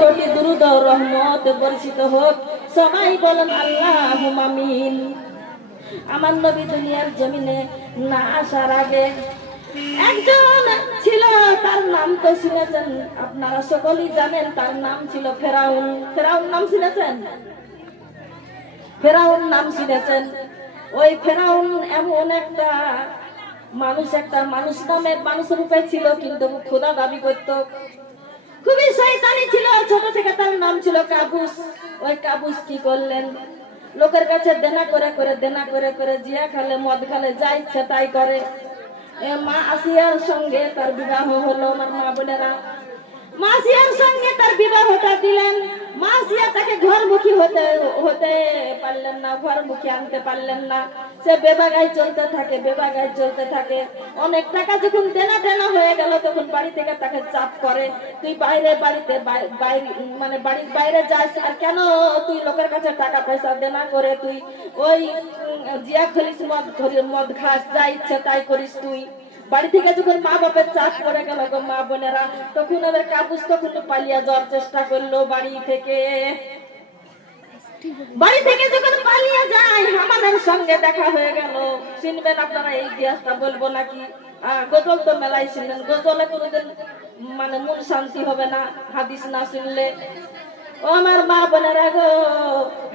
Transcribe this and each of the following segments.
কোটি দুরুদ রহমত হোক। সবাই বলেন আল্লাহ আমার নবী দুনিয়ার জমিনে না আসার আগে একজন ছিল, তার নাম তো শুনেছেন। আপনারা সকলেই জানেন, তার নাম ছিল ফেরাউন। ফেরাউন নাম শুনেছেন? ফেরাউন নাম শুনেছেন। ওই ফেরাউন এমন একটা মানুষ একটা মানুষ নামে মানুষ রূপে ছিল, কিন্তু খোদা দাবি করত। খুবই শয়তানি ছিল ছোট থেকে তার নাম ছিল কাবুস। ওই কাবুস কি করলেন? লোকের কাছে দেনা করে করে, দেনা করে করে জিয়া খালে, মদ খালে, যা ইচ্ছে তাই করে। মা আসিয়ার সঙ্গে তার বিবাহ হলো আমার মা বোনেরা। মাসিয়ার সঙ্গে তার বিবাহটা দিলেন। মা আসিয়া তাকে ঘরমুখী হতে হতে পারলেন না, ঘরমুখী আনতে পারলেন না। সে বেবাগায় চলতে থাকে, বেবাগায় চলতে থাকে। অনেক টাকা যখন দেনা দেনা হয়ে গেল তখন বাড়ি থেকে তাকে চাপ করে, তুই বাইরে বাড়িতে মানে বাড়ির বাইরে যাস, আর কেন তুই লোকের কাছে টাকা পয়সা দেনা করে তুই? ওই জিয়া খলিস, মদ মদ খাস, যা ইচ্ছে তাই করিস তুই। বাড়ি থেকে যখন মা বাপের চাপ পড়ে গেল গো মা বোনেরা, তখন ওদের কাবুস তখন পালিয়ে যাওয়ার চেষ্টা করল বাড়ি থেকে। বাড়ি থেকে যখন পালিয়ে যায় আমাদের সঙ্গে দেখা হয়ে গেল। শুনবেন আপনারা এই ইতিহাসটা বলব নাকি? গজল তো মেলায় শুনলেন গজলে কোনোদিন মানে মন শান্তি হবে না, হাদিস না শুনলে। ও আমার মা বোনেরা গো,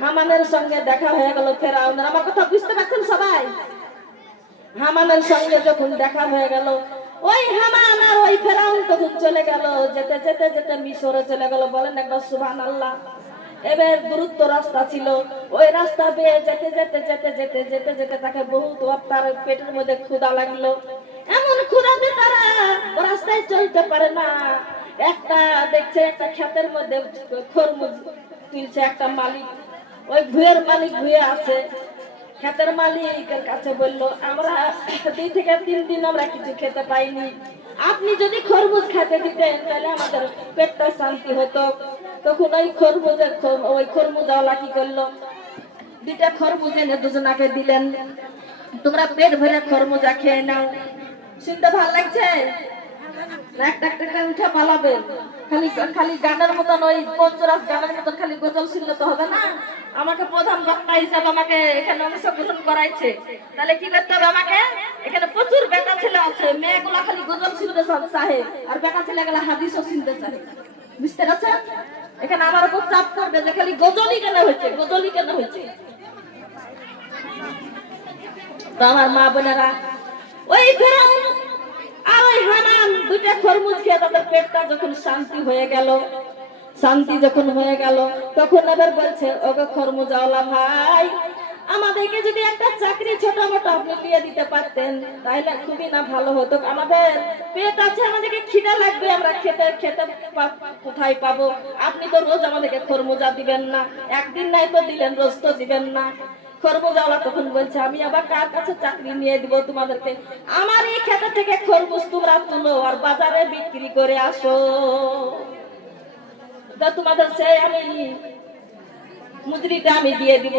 হামানের সঙ্গে দেখা হয়ে গেল ফেরাউনের। আমার কথা বুঝতে পারছেন সবাই? হামানের সঙ্গে যখন দেখা হয়ে গেল, ওই হামান আর ওই ফেরাউন তখন চলে গেল। যেতে যেতে যেতে মিশরে চলে গেল। বলেন একবার সুবহান আল্লাহ এবার দূরত্ব রাস্তা ছিল। ওই রাস্তা বেয়ে যেতে যেতে যেতে যেতে যেতে যেতে তাকে বহুত তার পেটের মধ্যে ক্ষুদা লাগল। এমন ক্ষুধাতে তারা রাস্তায় চলতে পারে না। একটা দেখছে, একটা ক্ষেতের মধ্যে খরমুজ তুলছে একটা মালিক। ওই ভুয়ের মালিক ভুয়ে আছে। ক্ষেতের মালিকের কাছে বলল, আমরা দুই থেকে তিন দিন আমরা কিছু খেতে পাইনি। আপনি যদি খরমুজ খেতে দিতেন, তাহলে আমাদের পেটটা শান্তি হতো। তখন ওই খরমুজের ওই খরমুজাওয়ালা কি করল? দুইটা খরমুজ এনে দুজনাকে দিলেন। তোমরা পেট ভরে খরমুজা খেয়ে নাও। শুনতে ভালো লাগছে? একটা খালি খালি গানের মতন ওই গানের খালি তো হবে না। আমাকে প্রধান বক্তা হিসাবে আমাকে এখানে অংশগ্রহণ করাইছে। তাহলে কি করতে হবে আমাকে? এখানে প্রচুর বেটা ছেলে আছে, মেয়েগুলা খালি গজল শুনতে চাহে, আর বেটা ছেলে গুলা হাদিসও শুনতে চাহে বুঝতে পারছেন? এখানে আমার উপর চাপ করবে যে খালি গজলই কেন হয়েছে? গজলই কেন হয়েছে? তো আমার মা বোনেরা ওই ফেরাউন আর ওই হানান দুইটা খরমুজ খেয়ে তাদের পেটটা যখন শান্তি হয়ে গেল, শান্তি যখন হয়ে গেল, তখন আবার বলছে ওকে খরমুজাওয়ালা ভাই, আমাদেরকে যদি একটা চাকরি ছোট মোটো আপনি দিয়ে দিতে পারতেন তাহলে খুবই না ভালো হতো। আমাদের পেট আছে, আমাদেরকে খিদে লাগবে, আমরা খেতে খেতে কোথায় পাবো? আপনি তো রোজ আমাদেরকে খরমুজা দিবেন না, একদিন নাই তো দিলেন, রোজ তো দিবেন না। খরমুজাওয়ালা তখন বলছে, আমি আবার কার কাছে চাকরি নিয়ে দিব তোমাদেরকে? আমার এই খেতে থেকে খরমুজ তোমরা তুলো আর বাজারে বিক্রি করে আসো। তা তোমাদের সে আমি আমি দিয়ে দিব।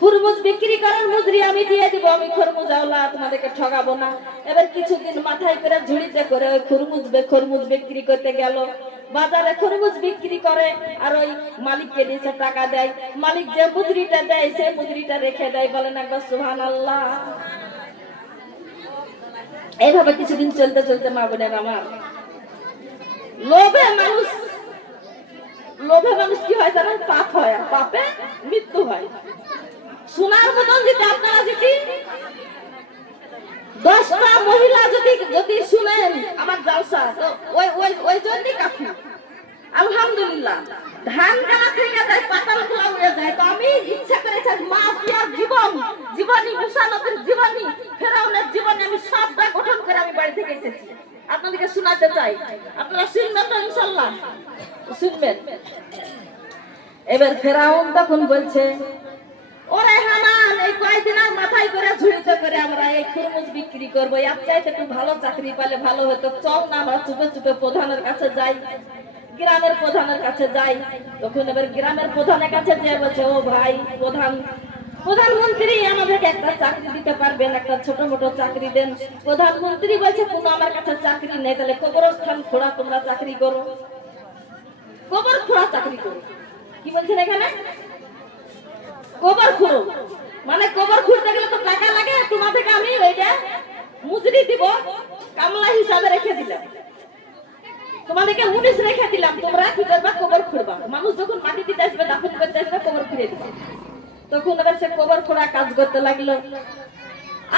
খরমুজ বিক্রি করার মুজরি আমি দিয়ে দিব, আমি খরমুজাওয়ালা তোমাদেরকে ঠগাবো না। এবার কিছুদিন মাথায় করে ঝুড়িতে করে ওই খরমুজ খরমুজ বিক্রি করতে গেল। বাজারে খরমুজ বিক্রি করে আর ওই মালিককে দিয়েছে টাকা দেয়। মালিক যে মুজরিটা দেয় সেই মুজরিটা রেখে দেয় বলেন একবার সুহান আল্লাহ এইভাবে কিছুদিন চলতে চলতে মা বোনের আমার লোভে মানুষ লোভে মানুষ কি হয় জানেন? পাপ হয়, আর পাপে মৃত্যু হয়। সোনার মতন যদি আপনারা যদি দশটা মহিলা যদি যদি শুনেন আমার জালসা তো ওই ওই ওই জন্যই কাফি আলহামদুলিল্লাহ ধান কানা থেকে যায় পাতাল খোলা উড়ে যায় তো আমি ইচ্ছা করেছি মা পিয়ার জীবন জীবনী মুসানবের জীবনী ফেরাউনের জীবনী আমি সবটা গঠন করে আমি বাড়ি থেকে এসেছি। আপনাদেরকে শোনাতে চাই। আপনারা শুনবেন তো ইনশাল্লাহ শুনবেন। এবার ফেরাউন তখন বলছে, ওরে এই কয়েকদিন আর মাথায় করে করে আমরা এই খরমুজ বিক্রি করব। এর চাইতে একটু ভালো চাকরি পেলে ভালো হতো। চল না চুপে চুপে প্রধানের কাছে যাই। গ্রামের প্রধানের কাছে যাই। তখন এবার গ্রামের প্রধানের কাছে যে বলছে, ও ভাই, প্রধান প্রধানমন্ত্রী আমাদেরকে একটা চাকরি দিতে পারবেন, একটা ছোট মোটো চাকরি দেন। প্রধানমন্ত্রী বলছে, কোনো আমার কাছে চাকরি নেই, তাহলে কবরস্থান খোড়া, তোমরা চাকরি করো। কবর খোঁড়া চাকরি করো। কি বলছেন এখানে? কবর খুঁড়ো। মানে কবর খুঁড়তে গেলে তো টাকা লাগে, তোমাদেরকে আমি ওইটা মুজরি দিব, কামলা হিসাবে রেখে দিলাম। তোমাদেরকে মুনিশ রেখে দিলাম, তোমরা কি করবা? কবর খুঁড়বা। মানুষ যখন মাটি দিতে আসবে, দাফন করতে আসবে, কবর খুঁড়ে দিবা। তখন এবার সে কবর খোঁড়া কাজ করতে লাগল।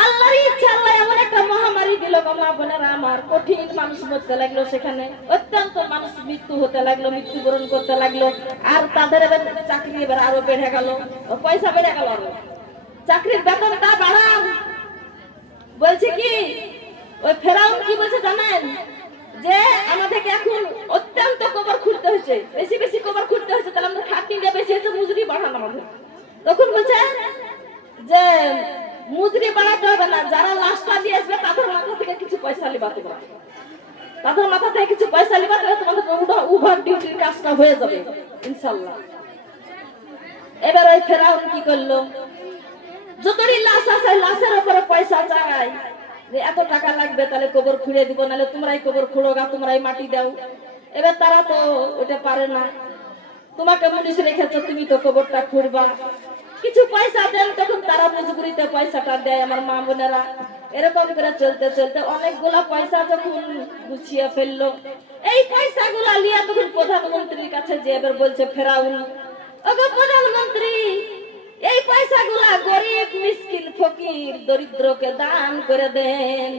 আল্লাহর ইচ্ছা, আল্লাহ এমন একটা মহামারী দিল মা বোনেরা আমার। কঠিন মানুষ মরতে লাগল সেখানে। অত্যন্ত মানুষ মৃত্যু হতে লাগল, মৃত্যুবরণ করতে লাগল। আর তাদের এবার চাকরি এবার আরও বেড়ে গেল পয়সা বেড়ে গেল আরও। চাকরির বেতনটা বাড়ান। বলছে কি, ওই ফেরাউন কি বলছে জানেন? যে আমাদেরকে এখন অত্যন্ত কবর খুঁড়তে হয়েছে, বেশি বেশি কবর খুঁড়তে হয়েছে, তাহলে আমাদের খাটনি বেশি হয়েছে, মজুরি বাড়ান আমাদের। তখন বলছে, যে মজুরি বাড়াতে হবে না, যারা লাশটা দিয়ে আসবে, তাদের মাথা থেকে কিছু পয়সা লিবা তোমরা তাদের মাথা থেকে কিছু পয়সা লিবা, তাহলে তোমাদের উভার ডিউটির কাজটা হয়ে যাবে ইনশাল্লাহ এবার ওই ফেরাউন কি করল? যতই লাশ আছে, লাশের উপরে পয়সা চাই। যে এত টাকা লাগবে, তাহলে কবর খুঁড়ে দিব, নাহলে তোমরাই কবর খুঁড়ো গা, তোমরাই মাটি দাও। এবার তারা তো ওটা পারে না। তোমাকে মুনিশ রেখেছো, তুমি তো কবরটা খুঁড়বা। কিছু পয়সা দেন, তখন তারা মজুরিতে পয়সাটা দেয় আমার মা বোনেরা। এরকম করে চলতে চলতে অনেকগুলা পয়সা যখন গুছিয়ে ফেলল, এই পয়সাগুলা লিয়া তখন প্রধানমন্ত্রীর কাছে যে এবার বলছে, ফেরাউন, ওগো প্রধানমন্ত্রী, এই পয়সাগুলা গরিব, মিসকিন, ফকির, দরিদ্রকে দান করে দেন।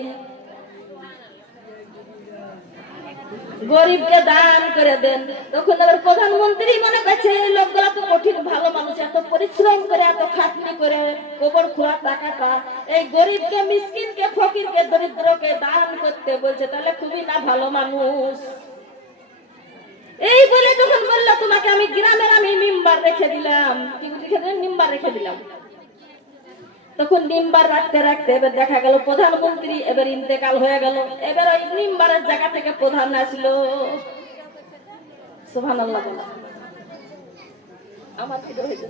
গরিবকে দান করে দেন। তখন আবার প্রধানমন্ত্রী মনে করছে, এই লোকগুলা তো কঠিন, ভালো মানুষ, এত পরিশ্রম করে, এত খাটনি করে, গোবর খোলা টাকাটা এই গরিবকে, মিসকিনকে, ফকিরকে, দরিদ্রকে দান করতে বলছে, তাহলে খুবই না ভালো মানুষ? এই বলে যখন বলল, তোমাকে আমি গ্রামের আমি নিম্বার রেখে দিলাম। কি রেখে দিলাম নিম্বার রেখে দিলাম। তখন নিম্বার রাখতে রাখতে এবার দেখা গেল প্রধানমন্ত্রী এবার ইন্তেকাল হয়ে গেল। এবার ওই নিম্বারের জায়গা থেকে প্রধান আসলো। সোহান আল্লাহ আমার কি হয়েছে